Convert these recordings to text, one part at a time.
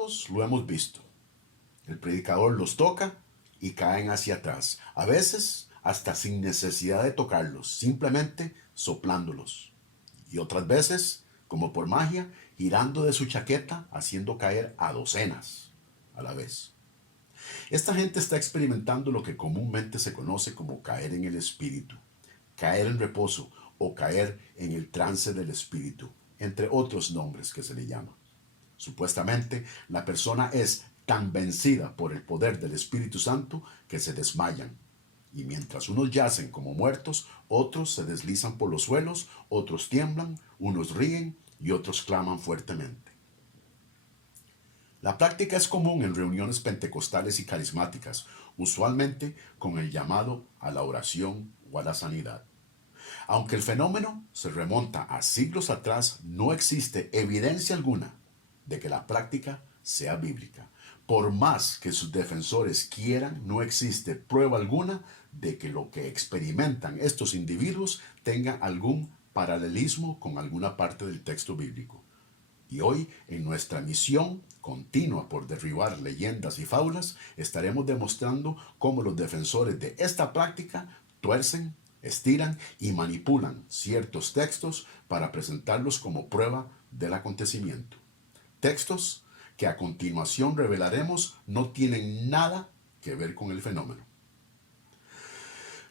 Todos lo hemos visto. El predicador los toca y caen hacia atrás, a veces hasta sin necesidad de tocarlos, simplemente soplándolos. Y otras veces, como por magia, girando de su chaqueta, haciendo caer a docenas a la vez. Esta gente está experimentando lo que comúnmente se conoce como caer en el espíritu, caer en reposo o caer en el trance del espíritu, entre otros nombres que se le llaman. Supuestamente, la persona es tan vencida por el poder del Espíritu Santo que se desmayan. Y mientras unos yacen como muertos, otros se deslizan por los suelos, otros tiemblan, unos ríen y otros claman fuertemente. La práctica es común en reuniones pentecostales y carismáticas, usualmente con el llamado a la oración o a la sanidad. Aunque el fenómeno se remonta a siglos atrás, no existe evidencia alguna de que la práctica sea bíblica. Por más que sus defensores quieran, no existe prueba alguna de que lo que experimentan estos individuos tenga algún paralelismo con alguna parte del texto bíblico. Y hoy, en nuestra misión continua por derribar leyendas y fábulas, estaremos demostrando cómo los defensores de esta práctica tuercen, estiran y manipulan ciertos textos para presentarlos como prueba del acontecimiento. Textos que a continuación revelaremos no tienen nada que ver con el fenómeno.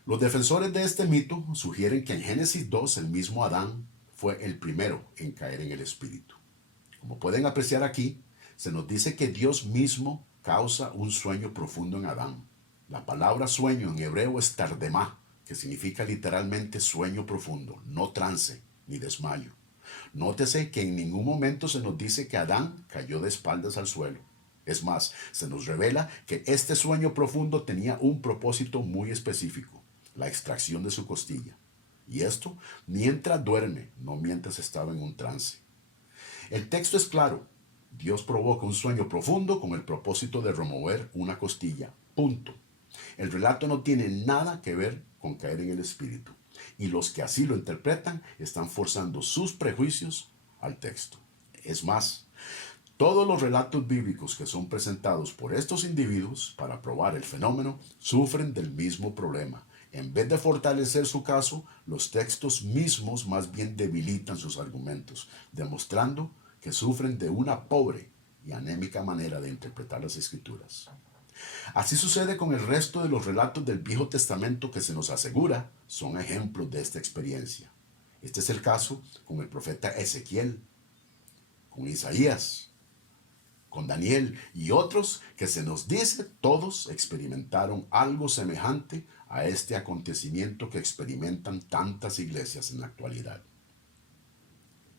Los defensores de este mito sugieren que en Génesis 2 el mismo Adán fue el primero en caer en el espíritu. Como pueden apreciar aquí, se nos dice que Dios mismo causa un sueño profundo en Adán. La palabra sueño en hebreo es tardemá, que significa literalmente sueño profundo, no trance ni desmayo. Nótese que en ningún momento se nos dice que Adán cayó de espaldas al suelo. Es más, se nos revela que este sueño profundo tenía un propósito muy específico, la extracción de su costilla. Y esto mientras duerme, no mientras estaba en un trance. El texto es claro. Dios provoca un sueño profundo con el propósito de remover una costilla. Punto. El relato no tiene nada que ver con caer en el espíritu. Y los que así lo interpretan están forzando sus prejuicios al texto. Es más, todos los relatos bíblicos que son presentados por estos individuos para probar el fenómeno sufren del mismo problema. En vez de fortalecer su caso, los textos mismos más bien debilitan sus argumentos, demostrando que sufren de una pobre y anémica manera de interpretar las Escrituras. Así sucede con el resto de los relatos del Viejo Testamento que se nos asegura son ejemplos de esta experiencia. Este es el caso con el profeta Ezequiel, con Isaías, con Daniel y otros que se nos dice todos experimentaron algo semejante a este acontecimiento que experimentan tantas iglesias en la actualidad.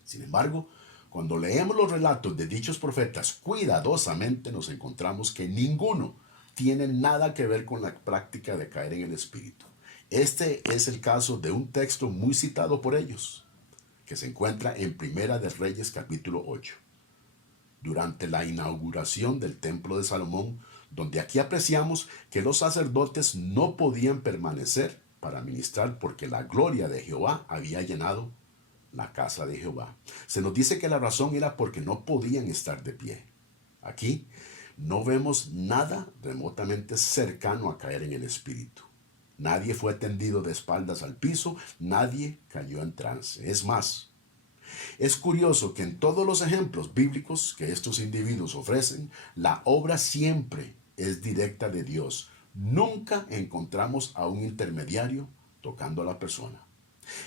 Sin embargo, cuando leemos los relatos de dichos profetas cuidadosamente nos encontramos que ninguno tiene nada que ver con la práctica de caer en el espíritu. Este es el caso de un texto muy citado por ellos, que se encuentra en Primera de Reyes capítulo 8. Durante la inauguración del templo de Salomón, donde aquí apreciamos que los sacerdotes no podían permanecer para ministrar porque la gloria de Jehová había llenado la casa de Jehová. Se nos dice que la razón era porque no podían estar de pie. Aquí no vemos nada remotamente cercano a caer en el espíritu. Nadie fue tendido de espaldas al piso, nadie cayó en trance. Es más, es curioso que en todos los ejemplos bíblicos que estos individuos ofrecen, la obra siempre es directa de Dios. Nunca encontramos a un intermediario tocando a la persona.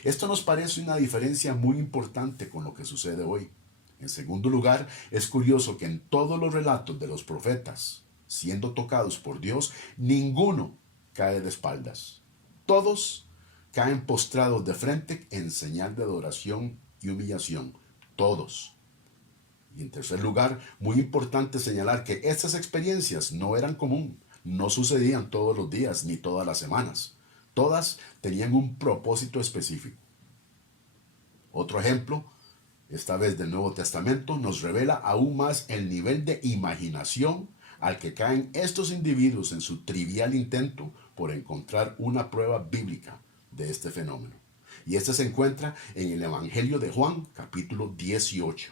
Esto nos parece una diferencia muy importante con lo que sucede hoy. En segundo lugar, es curioso que en todos los relatos de los profetas, siendo tocados por Dios, ninguno cae de espaldas. Todos caen postrados de frente en señal de adoración y humillación. Todos. Y en tercer lugar, muy importante señalar que estas experiencias no eran común, no sucedían todos los días ni todas las semanas. Todas tenían un propósito específico. Otro ejemplo, esta vez del Nuevo Testamento, nos revela aún más el nivel de imaginación al que caen estos individuos en su trivial intento por encontrar una prueba bíblica de este fenómeno. Y este se encuentra en el Evangelio de Juan, capítulo 18,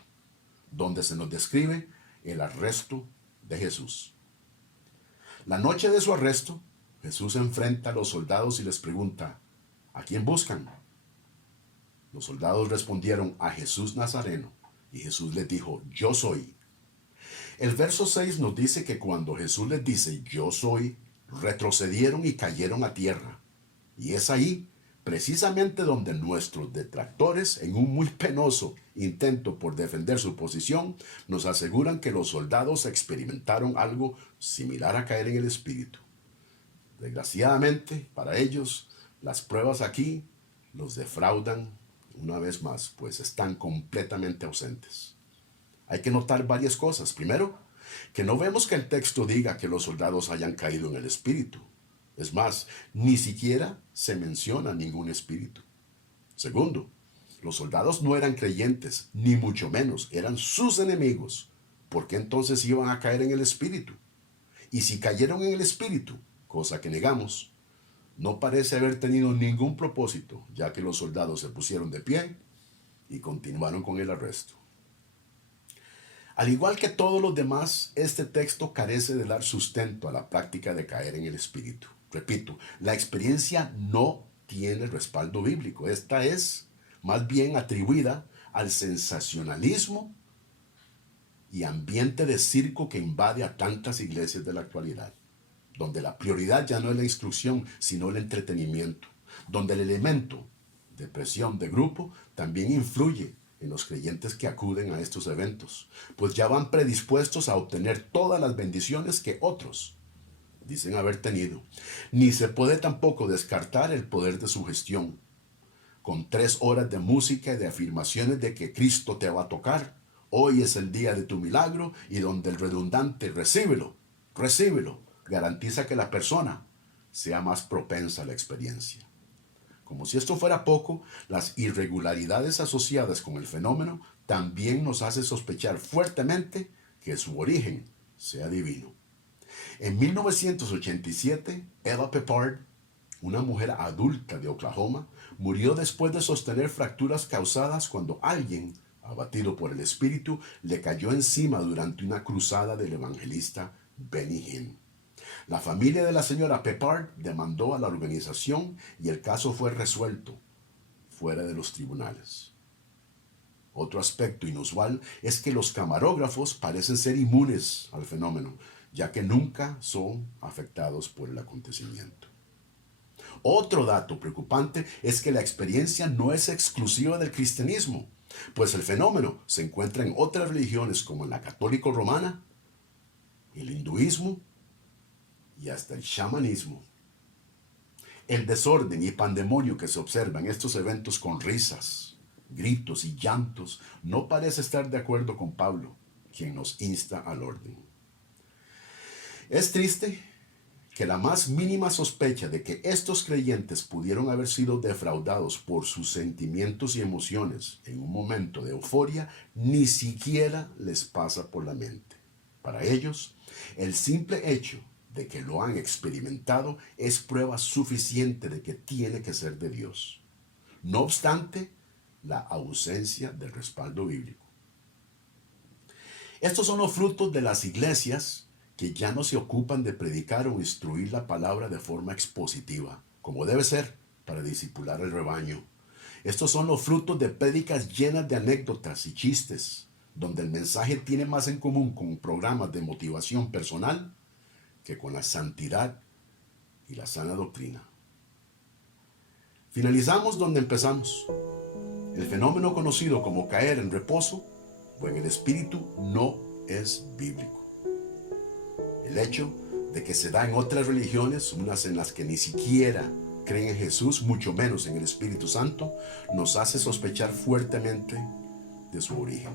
donde se nos describe el arresto de Jesús. La noche de su arresto, Jesús enfrenta a los soldados y les pregunta, ¿a quién buscan? Los soldados respondieron, a Jesús Nazareno, y Jesús les dijo, yo soy. El verso 6 nos dice que cuando Jesús les dice, yo soy, retrocedieron y cayeron a tierra. Y es ahí, precisamente donde nuestros detractores, en un muy penoso intento por defender su posición, nos aseguran que los soldados experimentaron algo similar a caer en el espíritu. Desgraciadamente, para ellos, las pruebas aquí los defraudan una vez más, pues están completamente ausentes. Hay que notar varias cosas. Primero, que no vemos que el texto diga que los soldados hayan caído en el espíritu. Es más, ni siquiera se menciona ningún espíritu. Segundo, los soldados no eran creyentes, ni mucho menos, eran sus enemigos. ¿Por qué entonces iban a caer en el espíritu? Y si cayeron en el espíritu, cosa que negamos, no parece haber tenido ningún propósito, ya que los soldados se pusieron de pie y continuaron con el arresto. Al igual que todos los demás, este texto carece de dar sustento a la práctica de caer en el espíritu. Repito, la experiencia no tiene respaldo bíblico. Esta es más bien atribuida al sensacionalismo y ambiente de circo que invade a tantas iglesias de la actualidad, donde la prioridad ya no es la instrucción, sino el entretenimiento, donde el elemento de presión de grupo también influye en los creyentes que acuden a estos eventos, pues ya van predispuestos a obtener todas las bendiciones que otros dicen haber tenido. Ni se puede tampoco descartar el poder de sugestión. Con 3 horas de música y de afirmaciones de que Cristo te va a tocar, hoy es el día de tu milagro, y donde el redundante recíbelo, garantiza que la persona sea más propensa a la experiencia. Como si esto fuera poco, las irregularidades asociadas con el fenómeno también nos hace sospechar fuertemente que su origen sea divino. En 1987, Ella Peppard, una mujer adulta de Oklahoma, murió después de sostener fracturas causadas cuando alguien, abatido por el espíritu, le cayó encima durante una cruzada del evangelista Benny Hinn. La familia de la señora Peppard demandó a la organización y el caso fue resuelto fuera de los tribunales. Otro aspecto inusual es que los camarógrafos parecen ser inmunes al fenómeno, ya que nunca son afectados por el acontecimiento. Otro dato preocupante es que la experiencia no es exclusiva del cristianismo, pues el fenómeno se encuentra en otras religiones como en la católica romana, el hinduismo y hasta el chamanismo. El desorden y pandemonio que se observa en estos eventos con risas, gritos y llantos no parece estar de acuerdo con Pablo, quien nos insta al orden. Es triste que la más mínima sospecha de que estos creyentes pudieron haber sido defraudados por sus sentimientos y emociones en un momento de euforia ni siquiera les pasa por la mente. Para ellos, el simple hecho de que lo han experimentado es prueba suficiente de que tiene que ser de Dios. No obstante, la ausencia del respaldo bíblico. Estos son los frutos de las iglesias que ya no se ocupan de predicar o instruir la palabra de forma expositiva, como debe ser para discipular el rebaño. Estos son los frutos de prédicas llenas de anécdotas y chistes, donde el mensaje tiene más en común con programas de motivación personal que con la santidad y la sana doctrina. Finalizamos donde empezamos. El fenómeno conocido como caer en reposo o en el espíritu no es bíblico. El hecho de que se da en otras religiones, unas en las que ni siquiera creen en Jesús, mucho menos en el Espíritu Santo, nos hace sospechar fuertemente de su origen.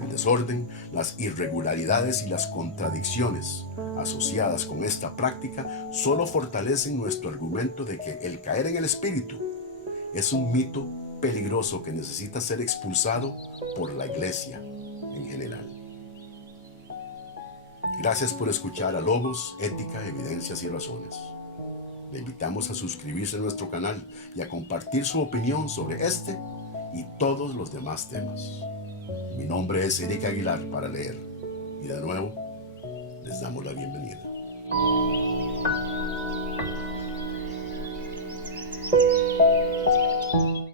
El desorden, las irregularidades y las contradicciones asociadas con esta práctica solo fortalecen nuestro argumento de que el caer en el espíritu es un mito peligroso que necesita ser expulsado por la iglesia en general. Gracias por escuchar a Logos, Ética, Evidencias y Razones. Le invitamos a suscribirse a nuestro canal y a compartir su opinión sobre este y todos los demás temas. Mi nombre es Eric Aguilar para leer. Y de nuevo, les damos la bienvenida.